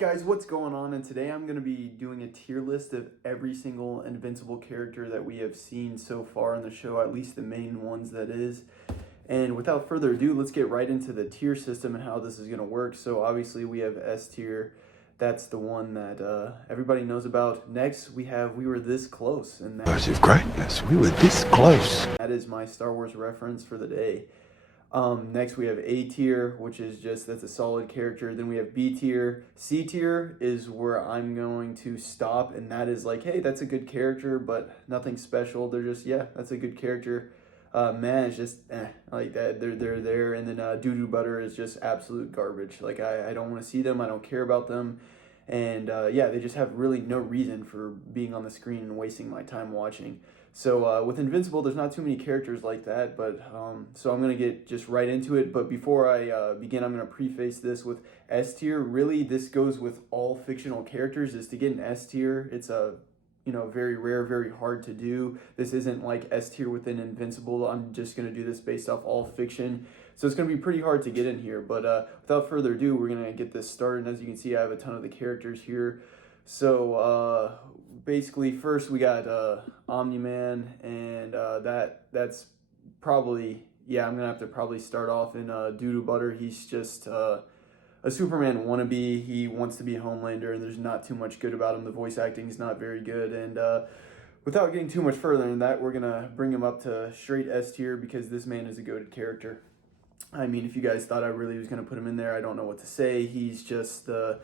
guys, what's going on? And today I'm going to be doing a tier list of every single Invincible character that we have seen so far in the show, at least the main ones that is. And without further ado, let's get right into the tier system and how this is going to work. So obviously we have S tier. That's the one that everybody knows about. Next, we were this close. And Of greatness, we were this close. That is my Star Wars reference for the day. Next we have A tier, which is that's a solid character. Then we have B tier. C tier is where I'm going to stop, and that is like, hey, that's a good character, but nothing special. They're just, yeah, that's a good character. Man, it's just like that. They're there. And then Doo Butter is just absolute garbage. Like I don't want to see them. I don't care about them. And yeah, they just have really no reason for being on the screen and wasting my time watching. So with Invincible, there's not too many characters like that, but so I'm going to get just right into it. But before I begin, I'm going to preface this with S tier. Really, this goes with all fictional characters, is to get an S tier. It's very rare, very hard to do. This isn't like S tier within Invincible. I'm just going to do this based off all fiction. So it's going to be pretty hard to get in here. But without further ado, we're going to get this started. And as you can see, I have a ton of the characters here. So basically, first we got Omni-Man, and that's probably, yeah, I'm gonna have to probably start off in Doo Butter. He's just a Superman wannabe. He wants to be Homelander, and there's not too much good about him. The voice acting is not very good, and without getting too much further than that, we're gonna bring him up to straight S tier because this man is a goated character. I mean, if you guys thought I really was gonna put him in there, I don't know what to say. He's just the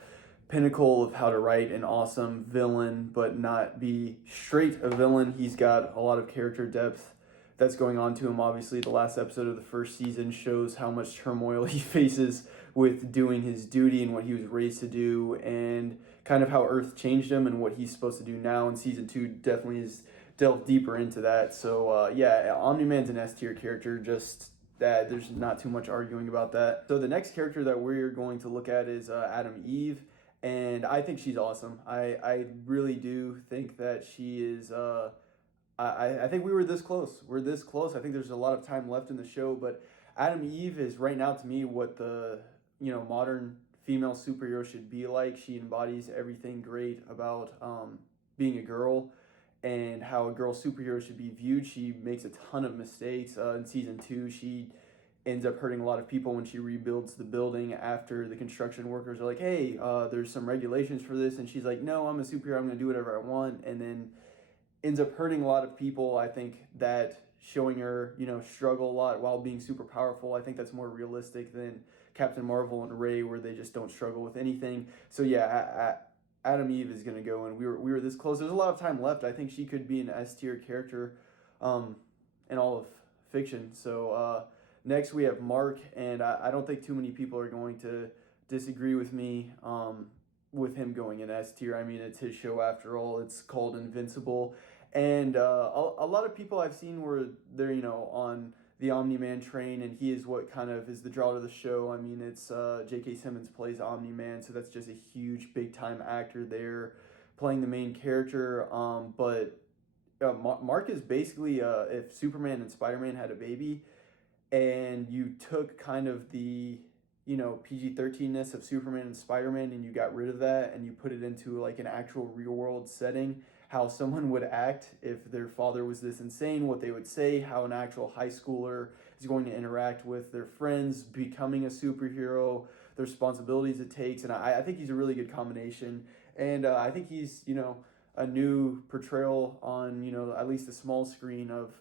pinnacle of how to write an awesome villain, but not be straight a villain. He's got a lot of character depth that's going on to him. Obviously, the last episode of the first season shows how much turmoil he faces with doing his duty and what he was raised to do, and kind of how Earth changed him and what he's supposed to do now. And season 2 definitely has delved deeper into that. So yeah, Omni-Man's an S tier character, just that there's not too much arguing about that. So the next character that we're going to look at is Adam Eve. And I think she's awesome. I really do think that she is, I think we were this close. We're this close. I think there's a lot of time left in the show, but Adam Eve is right now to me what the, modern female superhero should be like. She embodies everything great about being a girl and how a girl superhero should be viewed. She makes a ton of mistakes. In season 2, she ends up hurting a lot of people when she rebuilds the building after the construction workers are like, hey, there's some regulations for this. And she's like, no, I'm a superhero. I'm going to do whatever I want. And then ends up hurting a lot of people. I think that showing her, struggle a lot while being super powerful, I think that's more realistic than Captain Marvel and Ray, where they just don't struggle with anything. So yeah, Adam Eve is going to go, and we were this close. There's a lot of time left. I think she could be an S tier character in all of fiction. So next, we have Mark, and I don't think too many people are going to disagree with me with him going in S tier. I mean, it's his show after all. It's called Invincible. And a lot of people I've seen where they're, on the Omni-Man train, and he is what kind of is the draw to the show. I mean, it's J.K. Simmons plays Omni-Man, so that's just a huge, big-time actor there playing the main character. But Mark is basically, if Superman and Spider-Man had a baby, and you took kind of the, PG-13ness of Superman and Spider-Man, and you got rid of that, and you put it into like an actual real-world setting, how someone would act if their father was this insane, what they would say, how an actual high schooler is going to interact with their friends, becoming a superhero, the responsibilities it takes, and I think he's a really good combination, and I think he's, a new portrayal on, at least a small screen of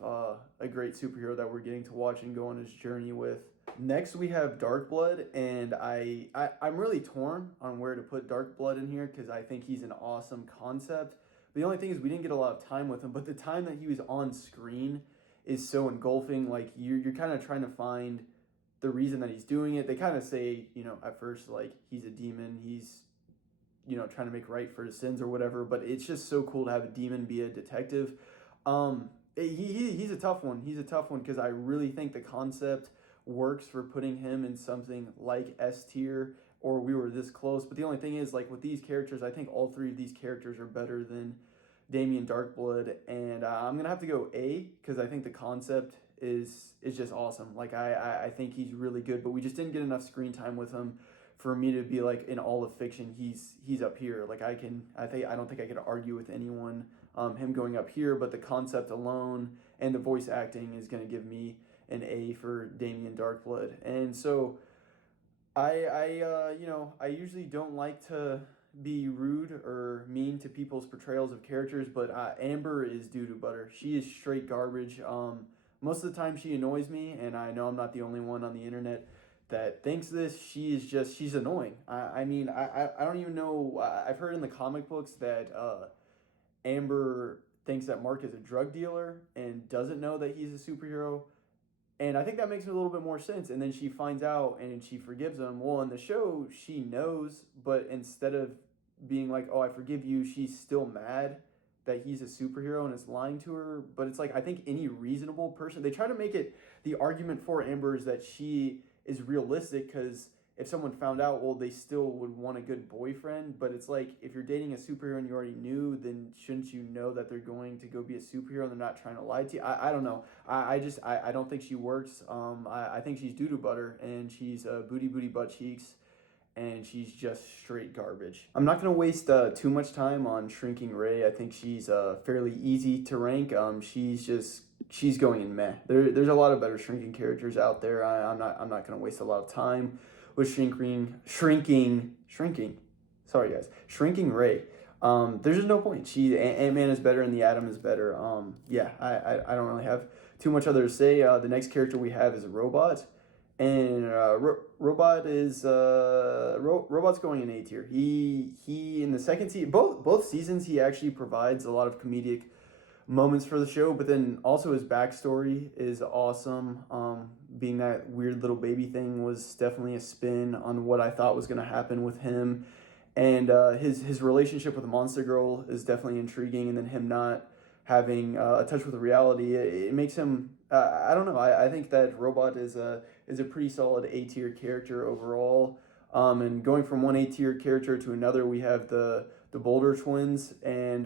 a great superhero that we're getting to watch and go on his journey with. Next, we have Darkblood, and I'm really torn on where to put Darkblood in here because I think he's an awesome concept. The only thing is we didn't get a lot of time with him, but the time that he was on screen is so engulfing. Like, you're kind of trying to find the reason that he's doing it. They kind of say, at first, like, he's a demon, he's trying to make right for his sins or whatever, but it's just so cool to have a demon be a detective. He's a tough one. He's a tough one because I really think the concept works for putting him in something like S tier, or we were this close. But the only thing is, like, with these characters, I think all three of these characters are better than Damian Darkblood, and I'm gonna have to go A because I think the concept is just awesome. Like, I think he's really good, but we just didn't get enough screen time with him for me to be like in all of fiction, he's up here. Like I don't think I could argue with anyone him going up here, but the concept alone and the voice acting is going to give me an A for Damien Darkblood. And so I usually don't like to be rude or mean to people's portrayals of characters, but Amber is doo-doo butter. She is straight garbage. Most of the time she annoys me, and I know I'm not the only one on the internet that thinks this. She's annoying. I don't even know. I've heard in the comic books that Amber thinks that Mark is a drug dealer and doesn't know that he's a superhero. And I think that makes a little bit more sense. And then she finds out and she forgives him. Well, in the show, she knows, but instead of being like, oh, I forgive you, she's still mad that he's a superhero and is lying to her. But it's like, I think any reasonable person, they try to make it, the argument for Amber is that she is realistic because if someone found out, well, they still would want a good boyfriend. But it's like, if you're dating a superhero and you already knew, then shouldn't you know that they're going to go be a superhero and they're not trying to lie to you? I don't know. I don't think she works. I think she's doo-doo butter, and she's booty butt cheeks, and she's just straight garbage. I'm not going to waste too much time on Shrinking Ray. I think she's fairly easy to rank. She's going in meh. There's a lot of better shrinking characters out there. I'm not going to waste a lot of time with shrinking. Sorry guys, Shrinking Ray. There's just no point. Ant-Man is better and the Atom is better. I don't really have too much other to say. The next character we have is a Robot, and Robot's going in A tier. He in the second season, both seasons, he actually provides a lot of comedic moments for the show, but then also his backstory is awesome. Being that weird little baby thing was definitely a spin on what I thought was going to happen with him, and his relationship with Monster Girl is definitely intriguing, and then him not having a touch with reality, it makes him. I don't know. I think that Robot is a pretty solid A tier character overall. And going from one A tier character to another, we have the Boulder twins, and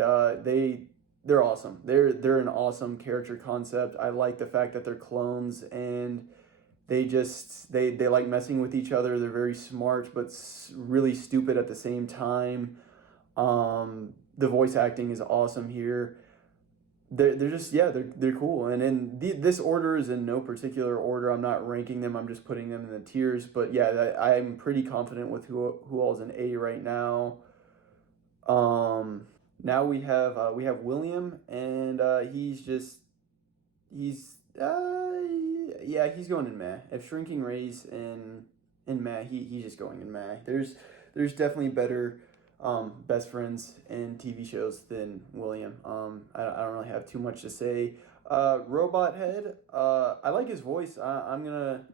they're awesome. They're an awesome character concept. I like the fact that they're clones and they like messing with each other. They're very smart but really stupid at the same time. The voice acting is awesome here. They're cool. And this order is in no particular order. I'm not ranking them. I'm just putting them in the tiers. But yeah, I'm pretty confident with who all's in A right now. Now we have William, and he's going in meh. If Shrinking Ray's in meh, he's just going in meh. There's definitely better best friends in TV shows than William. I don't really have too much to say. Robot Head, I like his voice. But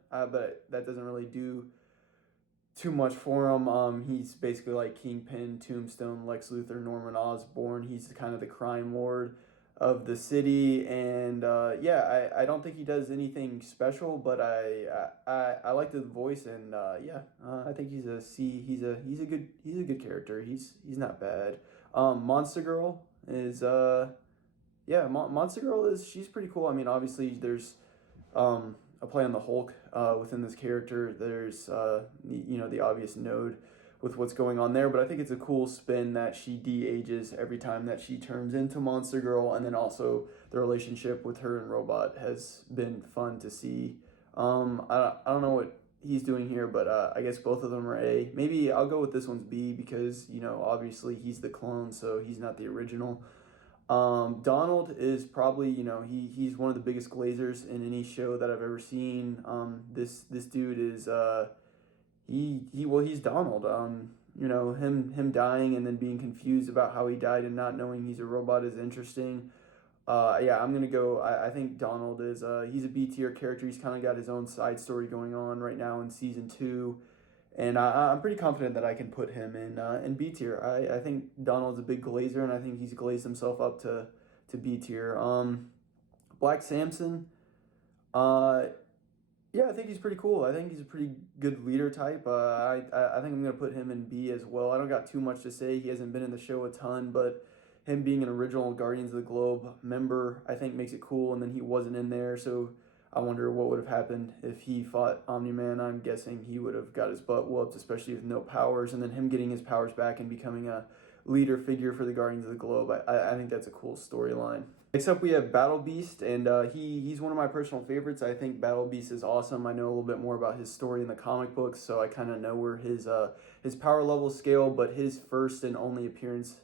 that doesn't really do too much for him. He's basically like Kingpin, Tombstone, Lex Luthor, Norman Osborn. He's kind of the crime lord of the city, and I don't think he does anything special, but I like the voice, and I think he's a C. He's a good character. He's not bad. Monster Girl is Monster Girl she's pretty cool. I mean, obviously there's a play on the Hulk within this character. There's the obvious node with what's going on there, but I think it's a cool spin that she de-ages every time that she turns into Monster Girl, and then also the relationship with her and Robot has been fun to see. I don't know what he's doing here, but I guess both of them are A. Maybe I'll go with this one's B because obviously he's the clone, so he's not the original. Donald is probably, he's one of the biggest glazers in any show that I've ever seen. This dude is he's Donald. Him dying and then being confused about how he died and not knowing he's a robot is interesting. I'm gonna go. I think Donald is he's a B tier character. He's kind of got his own side story going on right now in season 2. And I'm pretty confident that I can put him in B tier. I think Donald's a big glazer, and I think he's glazed himself up to B tier. Black Samson, I think he's pretty cool. I think he's a pretty good leader type. I think I'm gonna put him in B as well. I don't got too much to say. He hasn't been in the show a ton, but him being an original Guardians of the Globe member, I think makes it cool. And then he wasn't in there, so I wonder what would have happened if he fought Omni-Man. I'm guessing he would have got his butt whooped, especially with no powers, and then him getting his powers back and becoming a leader figure for the Guardians of the Globe. I think that's a cool storyline. Next up, we have Battle Beast, and he's one of my personal favorites. I think Battle Beast is awesome. I know a little bit more about his story in the comic books, so I kind of know where his power level scale. But his first and only appearance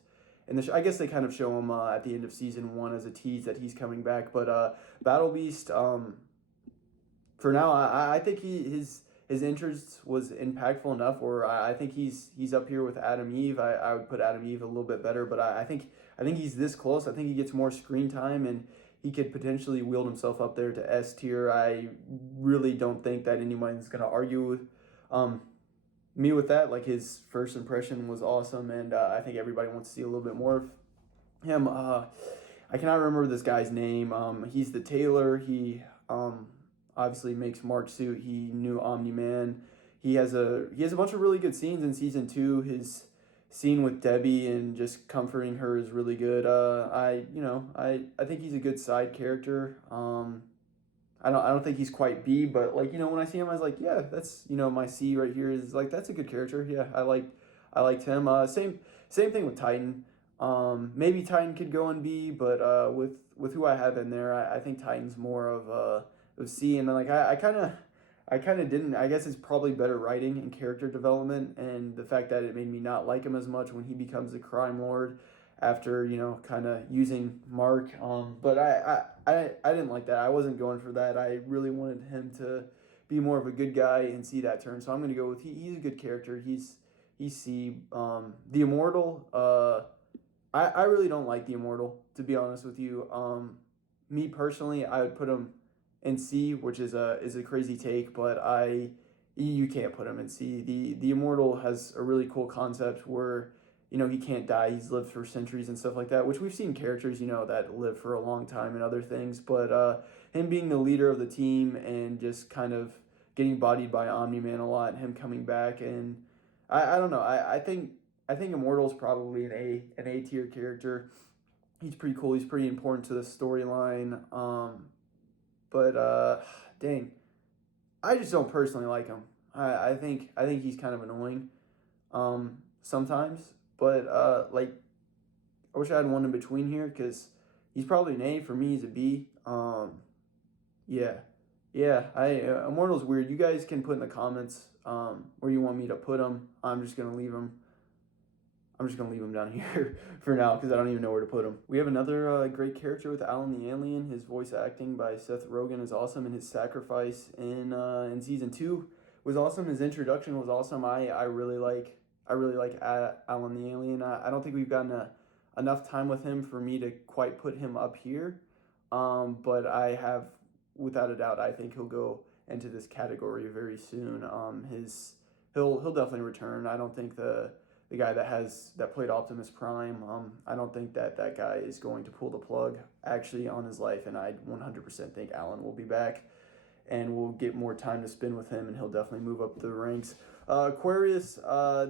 in the I guess they kind of show him at the end of season 1 as a tease that he's coming back. But Battle Beast, for now, I think his interest was impactful enough where I think he's up here with Adam Eve. I would put Adam Eve a little bit better, but I think he's this close. I think he gets more screen time and he could potentially wield himself up there to S tier. I really don't think that anyone's going to argue with me with that. Like, his first impression was awesome, and I think everybody wants to see a little bit more of him. I cannot remember this guy's name. He's the tailor. He obviously makes Mark's suit. He knew Omni-Man. He has a bunch of really good scenes in season 2. His scene with Debbie and just comforting her is really good. I think he's a good side character. I don't think he's quite B, but like, when I see him, I was like, yeah, that's, my C right here is like, that's a good character. Yeah, I liked him. Same thing with Titan. Maybe Titan could go in B, but with who I have in there, I think Titan's more of C. And then, like, I kind of didn't. I guess it's probably better writing and character development, and the fact that it made me not like him as much when he becomes a crime lord after kind of using Mark. But I didn't like that. I wasn't going for that. I really wanted him to be more of a good guy and see that turn. So I'm gonna go with he's a good character. He's C. The Immortal. I really don't like the Immortal, to be honest with you. Me personally, I would put him in C, which is a crazy take, but you can't put him in C. The Immortal has a really cool concept where he can't die. He's lived for centuries and stuff like that, which we've seen characters that live for a long time and other things. But him being the leader of the team and just kind of getting bodied by Omni-Man a lot, and him coming back, and I don't know. I think Immortal's probably an A tier character. He's pretty cool. He's pretty important to the storyline. But dang, I just don't personally like him. I think he's kind of annoying sometimes. But like, I wish I had one in between here, because he's probably an A. For me, he's a B. Yeah. Immortal's weird. You guys can put in the comments where you want me to put him. I'm just gonna leave him down here for now, because I don't even know where to put him. We have another great character with Alan the Alien. His voice acting by Seth Rogen is awesome, and his sacrifice in season 2 was awesome. His introduction was awesome. I really like Alan the Alien. I don't think we've gotten enough time with him for me to quite put him up here. But I have, without a doubt, I think he'll go into this category very soon. He'll definitely return. I don't think the guy that played Optimus Prime, I don't think that guy is going to pull the plug actually on his life, and I 100% think Alan will be back, and we'll get more time to spend with him, and he'll definitely move up the ranks. Aquarius,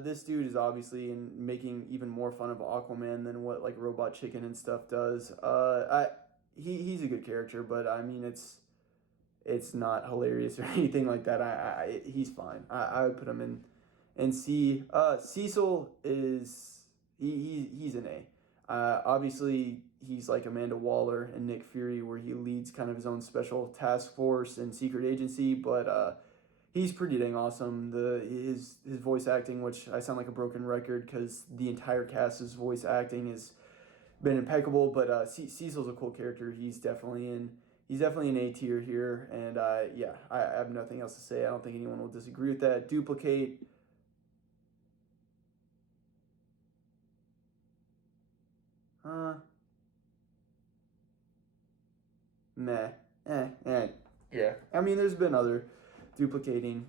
this dude is obviously making even more fun of Aquaman than what like Robot Chicken and stuff does. He's a good character, but I mean it's not hilarious or anything like that. He's fine. I would put him in. And C, Cecil is he's an A. Obviously, he's like Amanda Waller and Nick Fury, where he leads kind of his own special task force and secret agency. But he's pretty dang awesome. His voice acting, which I sound like a broken record because the entire cast's voice acting has been impeccable. But Cecil's a cool character. He's definitely an A tier here. And I have nothing else to say. I don't think anyone will disagree with that. Duplicate. Meh. Yeah. I mean, there's been other duplicating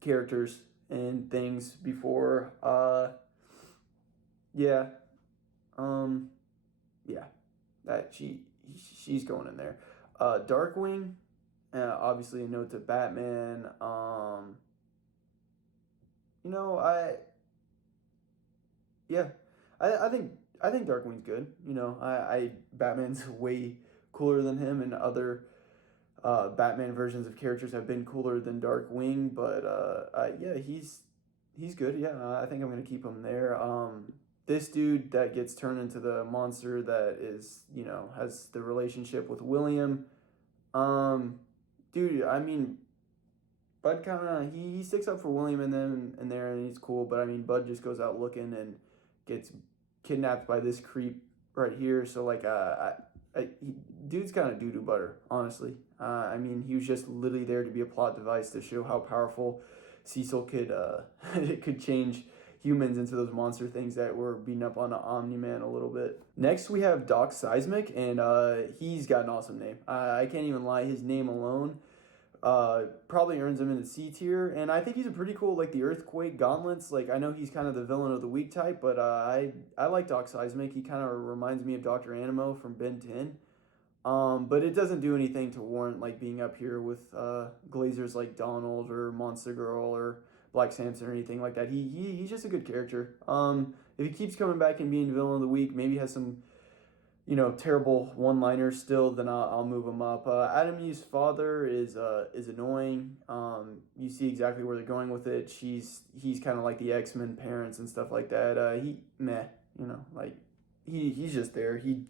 characters and things before. Yeah. Yeah. That she's going in there. Darkwing, obviously a note to Batman. I think Darkwing's good. Batman's way cooler than him in other Batman versions of characters have been cooler than Darkwing, but yeah, he's good. Yeah, I think I'm gonna keep him there. This dude that gets turned into the monster that is, has the relationship with William. Um, dude, I mean, Bud kind of he sticks up for William and them and there, and he's cool. But I mean, Bud just goes out looking and gets kidnapped by this creep right here. So like, dude's kind of doo doo butter, honestly. I mean, he was just literally there to be a plot device to show how powerful Cecil could it could change humans into those monster things that were beating up on the Omni Man a little bit. Next, we have Doc Seismic, and he's got an awesome name. I can't even lie, his name alone probably earns him in the C tier, and I think he's a pretty cool, like the Earthquake Gauntlets. Like I know he's kind of the villain of the week type, but I like Doc Seismic. He kind of reminds me of Doctor Animo from Ben 10. But it doesn't do anything to warrant like being up here with Glazers like Donald or Monster Girl or Black Samson or anything like that. He's just a good character. If he keeps coming back and being villain of the week, maybe has some terrible one-liners still, then I'll move him up. Adam Eve's father is annoying. You see exactly where they're going with it. He's kind of like the X-Men parents and stuff like that. He's just there. He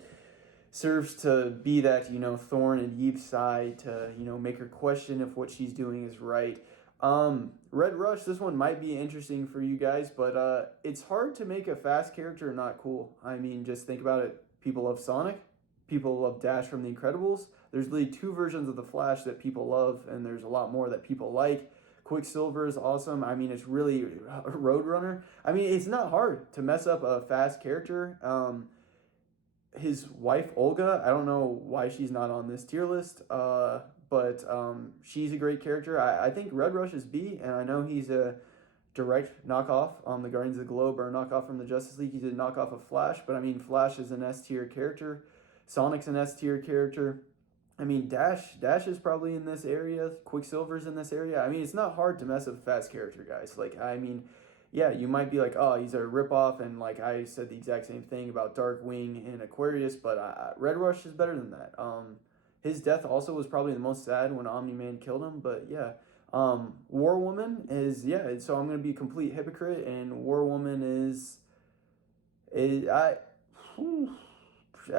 serves to be that thorn in Eve's side to make her question if what she's doing is right. Red Rush, this one might be interesting for you guys, but it's hard to make a fast character not cool. I mean, just think about it. People love Sonic. People love Dash from The Incredibles. There's really two versions of the Flash that people love, and there's a lot more that people like. Quicksilver is awesome. I mean, it's really Roadrunner. I mean, it's not hard to mess up a fast character. His wife, Olga, I don't know why she's not on this tier list, but she's a great character. I think Red Rush is B, and I know he's a direct knockoff on the Guardians of the Globe or a knockoff from the Justice League. He's a knockoff of Flash, but I mean, Flash is an S tier character. Sonic's an S tier character. I mean, Dash is probably in this area. Quicksilver's in this area. I mean, it's not hard to mess up a fast character, guys. Like, I mean, yeah, you might be like, oh, he's a ripoff, and like I said the exact same thing about Darkwing and Aquarius, but Red Rush is better than that. His death also was probably the most sad when Omni-Man killed him, but yeah. War Woman is, yeah, so I'm going to be a complete hypocrite, and War Woman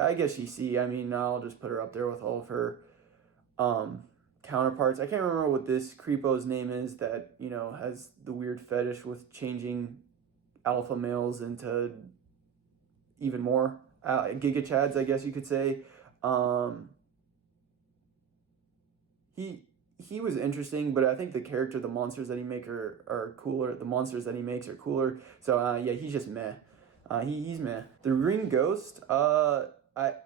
I guess she's C. I mean, I'll just put her up there with all of her counterparts. I can't remember what this creepo's name is that, has the weird fetish with changing alpha males into even more Giga Chads, I guess you could say. He was interesting, but I think the character, the monsters that he make are cooler. The monsters that he makes are cooler. So yeah, he's just meh. He's meh. The Green Ghost. I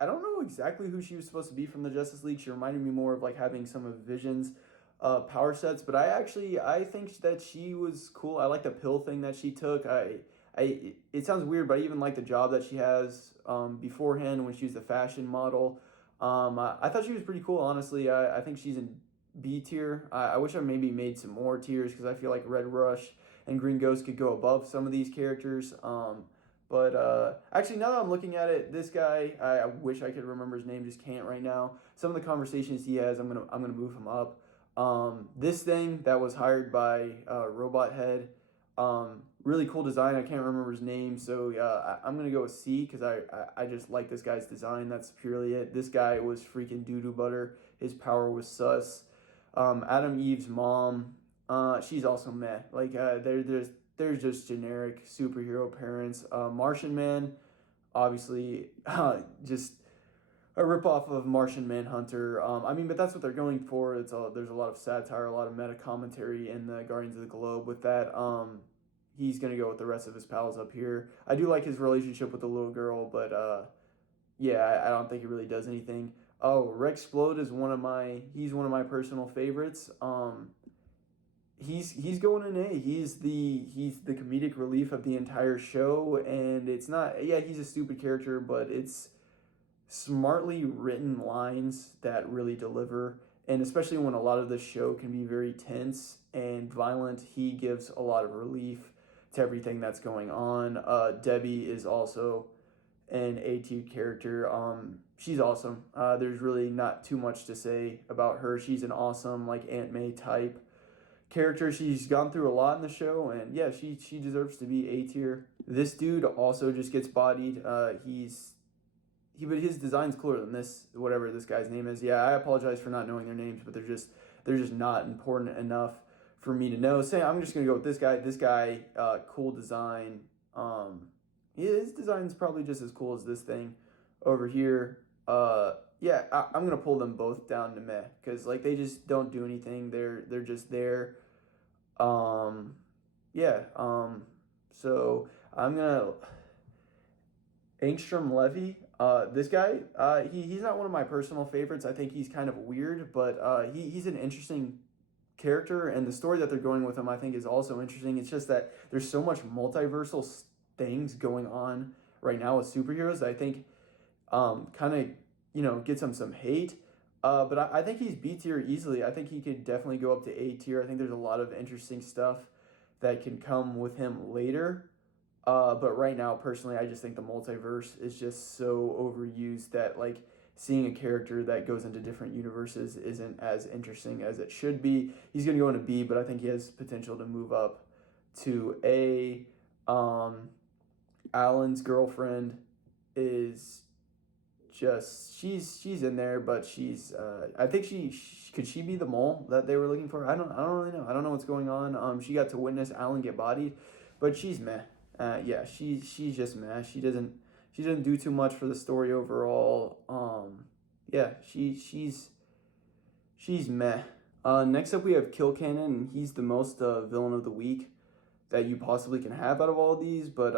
don't know exactly who she was supposed to be from the Justice League. She reminded me more of like having some of Vision's power sets, but I think that she was cool. I like the pill thing that she took. It sounds weird, but I even like the job that she has beforehand when she was the fashion model. I thought she was pretty cool, honestly. I think she's in B tier. I wish I maybe made some more tiers because I feel like Red Rush and Green Ghost could go above some of these characters. But actually, now that I'm looking at it, this guy, I wish I could remember his name, just can't right now. Some of the conversations he has, I'm gonna move him up. This thing that was hired by Robot Head, really cool design. I can't remember his name, so I'm gonna go with C because I just like this guy's design. That's purely it. This guy was freaking doo doo butter. His power was sus. Adam Eve's mom, she's also meh. Like there's just generic superhero parents. Martian Man, obviously, just a ripoff of Martian Manhunter. I mean, but that's what they're going for. There's a lot of satire, a lot of meta commentary in the Guardians of the Globe with that. He's gonna go with the rest of his pals up here. I do like his relationship with the little girl, but yeah, I don't think he really does anything. Oh, Rexplode is one of my personal favorites. He's going in A. He's the comedic relief of the entire show, and it's not. Yeah, he's a stupid character, but it's smartly written lines that really deliver. And especially when a lot of the show can be very tense and violent, he gives a lot of relief to everything that's going on. Debbie is also an A tier character. She's awesome. There's really not too much to say about her. She's an awesome like Aunt May type character. She's gone through a lot in the show, and yeah, she deserves to be A tier. This dude also just gets bodied. But his design's cooler than this, whatever this guy's name is. Yeah, I apologize for not knowing their names, but they're just not important enough for me to know. Say I'm just gonna go with this guy. This guy, cool design. His design's probably just as cool as this thing over here. Yeah, I'm gonna pull them both down to meh because like they just don't do anything. They're just there. Yeah. So I'm gonna Angstrom Levy. This guy, he's not one of my personal favorites. I think he's kind of weird, but he's an interesting character, and the story that they're going with him, I think, is also interesting. It's just that there's so much multiversal things going on right now with superheroes that I think kind of gets him some hate. But I think he's B tier easily. I think he could definitely go up to A tier. I think there's a lot of interesting stuff that can come with him later. But right now, personally, I just think the multiverse is just so overused that like seeing a character that goes into different universes isn't as interesting as it should be. He's gonna go into B, but I think he has potential to move up to A. Alan's girlfriend is just she's in there, but she's I think she could she be the mole that they were looking for. I don't really know. I don't know what's going on. She got to witness Alan get bodied, but she's meh. Yeah, she's just meh. She doesn't do too much for the story overall. Yeah, she's meh. Next up we have Kill Cannon, and he's the most villain of the week that you possibly can have out of all of these. But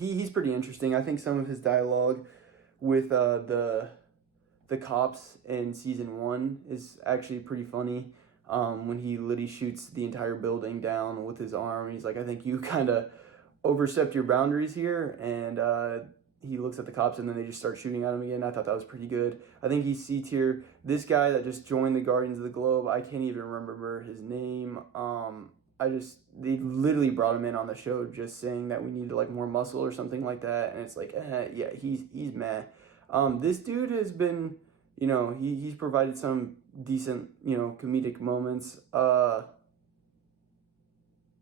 he's pretty interesting. I think some of his dialogue with the cops in season 1 is actually pretty funny. When he literally shoots the entire building down with his arm, he's like, "I think you kind of overstepped your boundaries here," and he looks at the cops and then they just start shooting at him again. I thought that was pretty good. I think he's C tier. This guy that just joined the Guardians of the Globe, I can't even remember his name. They literally brought him in on the show just saying that we needed like more muscle or something like that, and it's like, yeah, he's meh. This dude has been, he's provided some decent, comedic moments, but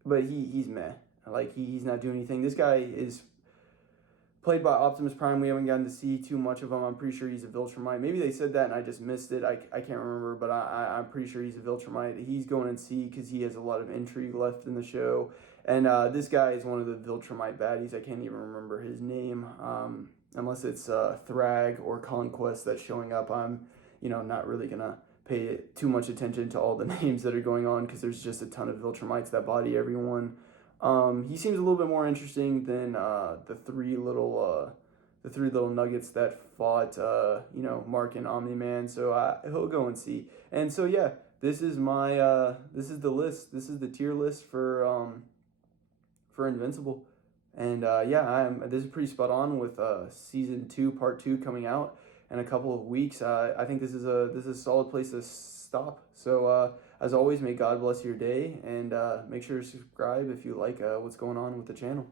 he's meh. Like he's not doing anything. This guy is played by Optimus Prime. We haven't gotten to see too much of him. I'm pretty sure he's a Viltrumite. Maybe they said that and I just missed it. I can't remember, but I'm pretty sure he's a Viltrumite. He's going in C because he has a lot of intrigue left in the show. And this guy is one of the Viltrumite baddies. I can't even remember his name. Unless it's Thrag or Conquest that's showing up, I'm not really going to pay too much attention to all the names that are going on because there's just a ton of Viltrumites that body everyone. He seems a little bit more interesting than the three little nuggets that fought Mark and Omni-Man. So he'll go and see. And so yeah, this is the list. This is the tier list for Invincible. And this is pretty spot on with season 2, part 2 coming out in a couple of weeks. I think this is a solid place to stop. So as always, may God bless your day, and make sure to subscribe if you like what's going on with the channel.